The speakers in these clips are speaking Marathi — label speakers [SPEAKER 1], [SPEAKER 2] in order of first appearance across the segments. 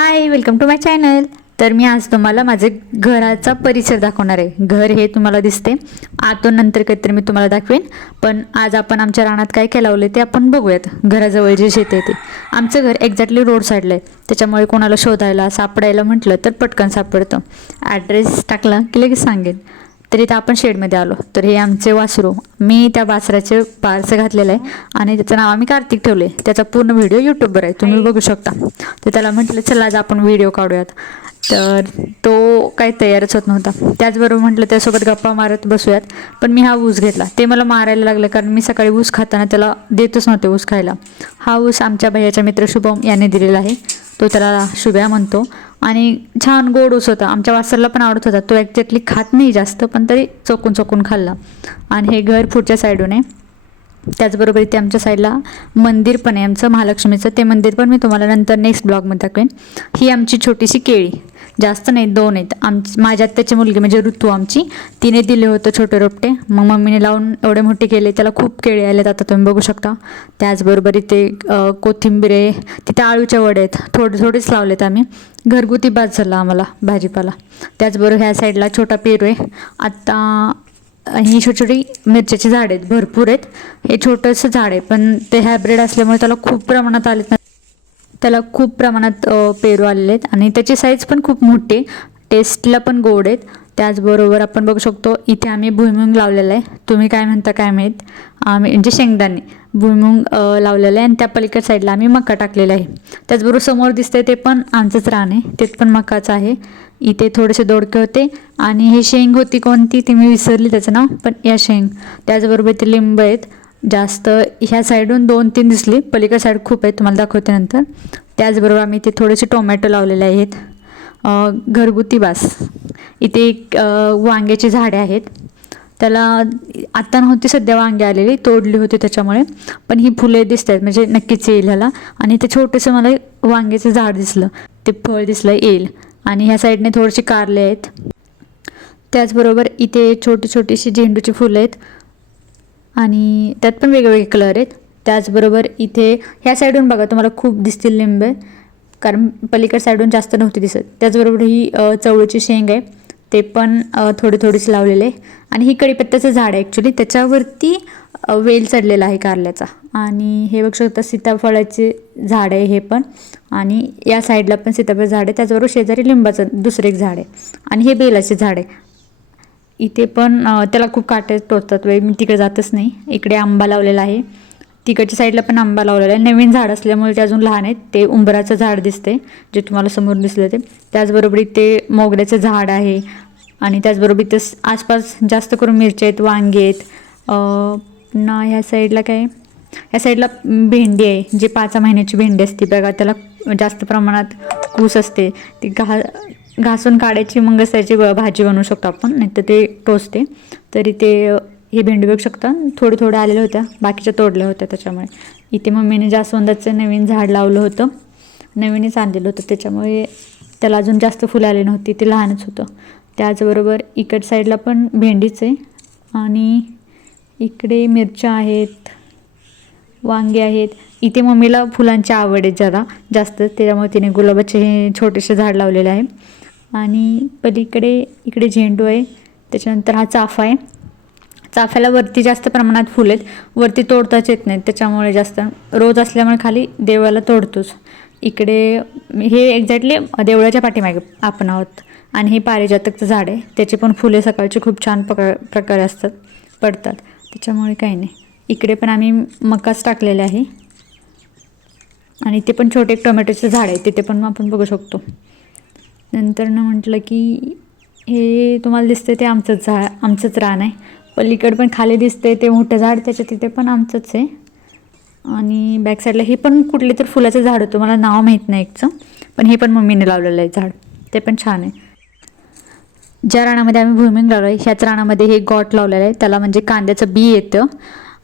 [SPEAKER 1] Hi welcome to my channel तर मी आज तुम्हाला माझे घराचा परिसर दाखवणार आहे. घर हे तुम्हाला दिसते. आतून नंतर काहीतरी मी तुम्हाला दाखवेन. पण आज आपण आमच्या रानात काय काय लावले ते आपण बघूयात. घराजवळ जे शेत आहे ते. आमचं घर एक्झॅक्टली रोड साईडला आहे. त्याच्यामुळे कोणाला शोधायला सापडायला म्हटलं तर पटकन सापडतं. ॲड्रेस टाकला की लगेच सांगेन. तर इथं आपण शेडमध्ये आलो. तर हे आमचे वासरू. मी त्या वासराचे पारसं घातलेलं आहे आणि त्याचं नाव आम्ही कार्तिक ठेवले त्याचा पूर्ण व्हिडिओ यूट्यूबवर आहे. तुम्ही बघू शकता. तर त्याला म्हटलं चला आज आपण व्हिडिओ काढूयात. तर तो काही तयारच होत नव्हता. त्याचबरोबर म्हटलं त्यासोबत गप्पा मारत बसूयात. पण मी हा ऊस घेतला. ते मला मारायला लागलं कारण मी सकाळी ऊस खाताना त्याला देतच नव्हते ऊस खायला. हा ऊस आमच्या भैयाचा मित्र शुभम याने दिलेला आहे. तो त्याला शुभ्या म्हणतो. आणि छान गोड ऊस होता. आमच्या वासरला पण आवडत होता. तो एक्झॅक्टली खात नाही जास्त पण तरी चोकून चोकून खाल्ला. आणि हे घर पुढच्या साईडून आहे. त्याचबरोबर इथे आमच्या साईडला मंदिर पण आहे. आमचं महालक्ष्मीचं ते मंदिर पण मी तुम्हाला नंतर नेक्स्ट ब्लॉगमध्ये दाखवेन. ही आमची छोटीशी केळी. जास्त नाही दोन आहेत. आम माझ्या त्याची मुलगी म्हणजे ऋतू आमची तिने दिले होतं छोटे रोपटे. मग मम्मीने लावून एवढे मोठे केले त्याला खूप केळी आलेत आता तुम्ही बघू शकता. त्याचबरोबर इथे अ, कोथिंबीर आहे. तिथे आळूच्या वड्या आहेत. थोडे थोडेच लावलेत आम्ही. घरगुती बाद झाला आम्हाला भाजीपाला. त्याचबरोबर ह्या साईडला छोटा पेरू आहे. आत्ता ही छोटी छोटी मिरच्याची झाडं आहेत. भरपूर आहेत. हे छोटंसं झाड आहे. पण ते हायब्रिड असल्यामुळे त्याला खूप प्रमाणात आलेत. त्याला खूप प्रमाणात पेरू आलेले आहेत. आणि त्याची साईज पण खूप मोठी टेस्टला पण गोड आहेत. त्याचबरोबर आपण बघू शकतो इथे आम्ही भुईमुंग लावलेला आहे. तुम्ही काय म्हणता काय माहीत? आम्ही म्हणजे शेंगदाणे. भुईमुंग लावलेलं आहे. आणि त्या पलीकड साईडला आम्ही मका टाकलेला आहे. त्याचबरोबर समोर दिसतंय ते पण आमचंच रान आहे. ते पण मकाचं आहे. इथे थोडेसे दोडके होते. आणि हे शेंग होती कोणती ती मी विसरली त्याचं नाव. पण या शेंग. त्याचबरोबर इथे लिंब आहेत. जास्त ह्या साईडून दोन तीन दिसली. पलीकडे साईड खूप आहेत तुम्हाला दाखवते नंतर. त्याचबरोबर आम्ही इथे थोडेसे टोमॅटो लावलेले आहेत. घरगुती बास. इथे एक वांग्याची झाडे आहेत. त्याला आत्ता नव्हती सध्या वांगे आलेली. तोडली होती त्याच्यामुळे. पण ही फुले दिसत आहेत म्हणजे नक्कीच येईल ह्याला. आणि ते छोटंसं मला वांग्याचं झाड दिसलं. ते फळ दिसलं येईल. आणि ह्या साईडने थोडेसे कारले आहेत. त्याचबरोबर इथे छोटी छोटीशी झेंडूची फुलं आहेत. आणि त्यात पण वेगवेगळे कलर आहेत. त्याचबरोबर इथे ह्या साईडून बघा तुम्हाला खूप दिसतील लिंबे. कारण पलीकड साईडून जास्त नव्हती दिसत. त्याचबरोबर ही चवळीची शेंग आहे. ते पण थोडे थोडी थोडीच लावलेले आहे. आणि ही कढीपत्त्याचं झाड आहे ॲक्च्युली त्याच्यावरती वेल चढलेला आहे कारल्याचा. आणि हे बघू शकता सीताफळाचे झाड आहे हे पण. आणि या साईडला पण सीताफळ झाड आहे. त्याचबरोबर शेजारी लिंबाचं दुसरं एक झाड आहे. आणि हे बेलाचे झाड आहे. इथे पण त्याला खूप काटे टोचतात वेळ मी तिकडे जातच नाही. इकडे आंबा लावलेला आहे. तिकडच्या साईडला पण आंबा लावलेला आहे. नवीन झाड असल्यामुळे ते अजून लहान आहेत. ते उंबराचं झाड दिसते जे तुम्हाला समोर दिसलं ते. त्याचबरोबर इथे मोगऱ्याचं झाड आहे. आणि त्याचबरोबर इथे आसपास जास्त करून मिरच्या आहेत वांगे आहेत. पुन्हा ह्या साईडला काय? ह्या साईडला भेंडी आहे. जी पाच महिन्याची भेंडी असते बघा. त्याला जास्त प्रमाणात कूस असते. ती घा घासून काढायची मग त्याची भाजी बनवू शकतो आपण नाही तर ते टोचते. तरी ते हे भेंडी बघू शकता. थोडे थोडे आलेल्या होत्या बाकीच्या तोडल्या होत्या त्याच्यामुळे. इथे मम्मीने जास्वंदाचं नवीन झाड लावलं होतं. नवीनच आणलेलं होतं त्याच्यामुळे त्याला अजून जास्त फुलं आली नव्हती ते लहानच होतं. त्याचबरोबर इकड साईडला पण भेंडीच आहे. आणि इकडे मिरच्या आहेत वांगे आहेत. इथे मम्मीला फुलांची आवड आहे जरा जास्त त्याच्यामुळे तिने गुलाबाचे हे छोटेसे झाड लावलेले आहे. आणि पलीकडे इकडे झेंडू आहे. त्याच्यानंतर हा चाफा आहे. चाफ्याला वरती जास्त प्रमाणात फुलं आहेत. वरती तोडताच येत नाहीत. त्याच्यामुळे जास्त रोज असल्यामुळे खाली देवाला तोडतोच. इकडे हे एक्झॅक्टली देवळाच्या पाठीमागे आपण आहोत. आणि हे पारिजातकचं झाड आहे. त्याचे पण फुले सकाळचे खूप छान प्रकार प्रकारे असतात. पडतात. त्याच्यामुळे काही नाही. इकडे पण आम्ही मकाच टाकलेले आहे. आणि ते पण छोटे एक टोमॅटोचं झाड आहे. तिथे पण आपण बघू शकतो. नंतर म्हटलं की हे तुम्हाला दिसतं ते आमचंच झाड आमचंच रान आहे. पलीकडे पण खाली दिसतंय ते मोठं झाड त्याच्या तिथे पण आमचंच आहे. आणि बॅक साईडला हे पण कुठले तर फुलाचं झाड होतं मला नाव माहीत नाही एकचं. पण हे पण मम्मीने लावलेलं आहे झाड. ते पण छान आहे. ज्या रानामध्ये आम्ही भुईमिंग लावलो आहे ह्याच रानामध्ये हे गॉट लावलेलं आहे. त्याला म्हणजे कांद्याचं बी येतं.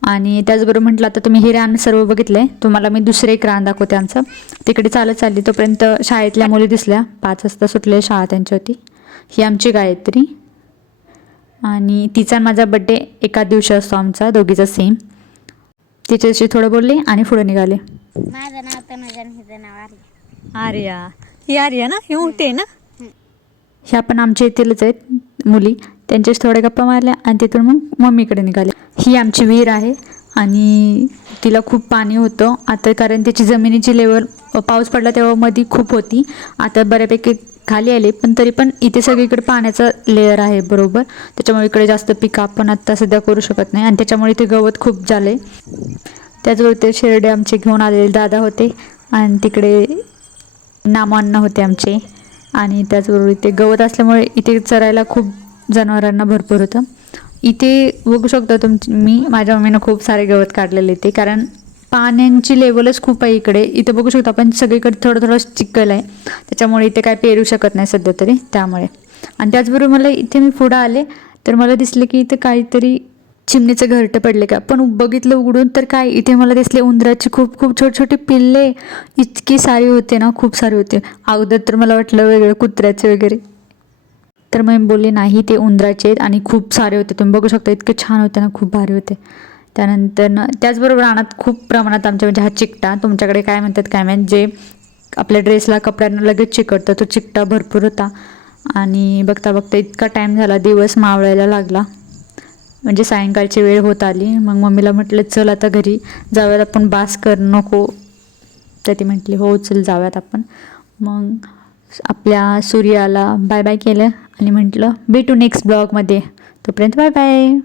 [SPEAKER 1] आणि त्याचबरोबर म्हटलं आता तुम्ही हे रान सर्व बघितलं आहे तुम्हाला मी दुसरं एक रान दाखवते आमचं. तिकडे चालत चालली तोपर्यंत शाळेतल्या मुली दिसल्या. पाच वाजता सुटले शाळा त्यांची होती ही आमची गायत्री. आणि तिचा आणि माझा बड्डे एका दिवशी असतो आमचा दोघीचा सेम तिच्याशी थोडं बोलले आणि पुढे निघाले.
[SPEAKER 2] माझं नाव तनुजा आणि हिचं नाव आर्य.
[SPEAKER 1] आर्या. ही आर्या ना? ही आहे ना? ह्या पण आमच्या येथीलच आहेत मुली. त्यांच्याशी थोड्या गप्पा मारल्या आणि तिथून मग मम्मीकडे निघाले. ही आमची विहीर आहे आणि तिला खूप पाणी होतं. आता कारण त्याची जमिनीची लेवल पाऊस पडला तेव्हा मध्ये खूप होती. आता बऱ्यापैकी खाली आले पण तरी पण इथे सगळीकडे पाण्याचा लेअर आहे बरोबर? त्याच्यामुळे इकडे जास्त पिकं आपण आत्ता सध्या करू शकत नाही. आणि त्याच्यामुळे इथे गवत खूप झालं आहे त्याचबरोबर ते शेरडे आमचे घेऊन आलेले दादा होते आणि तिकडे नामांना होते आमचे. आणि त्याचबरोबर इथे गवत असल्यामुळे इथे चरायला खूप जनावरांना भरपूर होतं. इथे बघू शकता तुमची मी माझ्या मम्मीनं खूप सारे गवत काढलेले ते कारण पाण्यांची लेवलच खूप आहे इकडे. इथे बघू शकतो आपण सगळीकडे थोडं थोडं चिखल आहे. त्याच्यामुळे इथे काय पेरू शकत नाही सध्या तरी त्यामुळे. आणि त्याचबरोबर मला इथे मी पुढं आले तर मला दिसलं की इथे काहीतरी चिमणीचं घरटं पडले का? पण बघितलं उघडून तर काय इथे मला दिसले उंदराची खूप खूप छोटे छोटे पिल्ले. इतकी सारी होते ना खूप सारे होते. अगोदर तर मला वाटलं वेगळं कुत्र्याचे वगैरे. तर मग मी बोलले नाही ते उंदराचे आहेत आणि खूप सारे होते. तुम्ही बघू शकता इतके छान होते ना खूप भारी होते. त्यानंतर ना त्याचबरोबर रानात खूप प्रमाणात आमच्या म्हणजे हा चिकटा तुमच्याकडे काय म्हणतात काय माहीत जे आपल्या ड्रेसला कपड्यांना लगेच चिकटतं तो चिकटा भरपूर होता. आणि बघता बघता इतका टाईम झाला दिवस मावळायला लागला. म्हणजे सायंकाळची वेळ होत आली. मग मम्मीला म्हटलं चल आता घरी जाऊयात आपण बास कर नको. तर ती म्हटली हो चल जाऊयात आपण. मग आपल्या सूर्याला बाय बाय केलं आणि म्हटलं भेटू नेक्स्ट ब्लॉगमध्ये तोपर्यंत बाय बाय.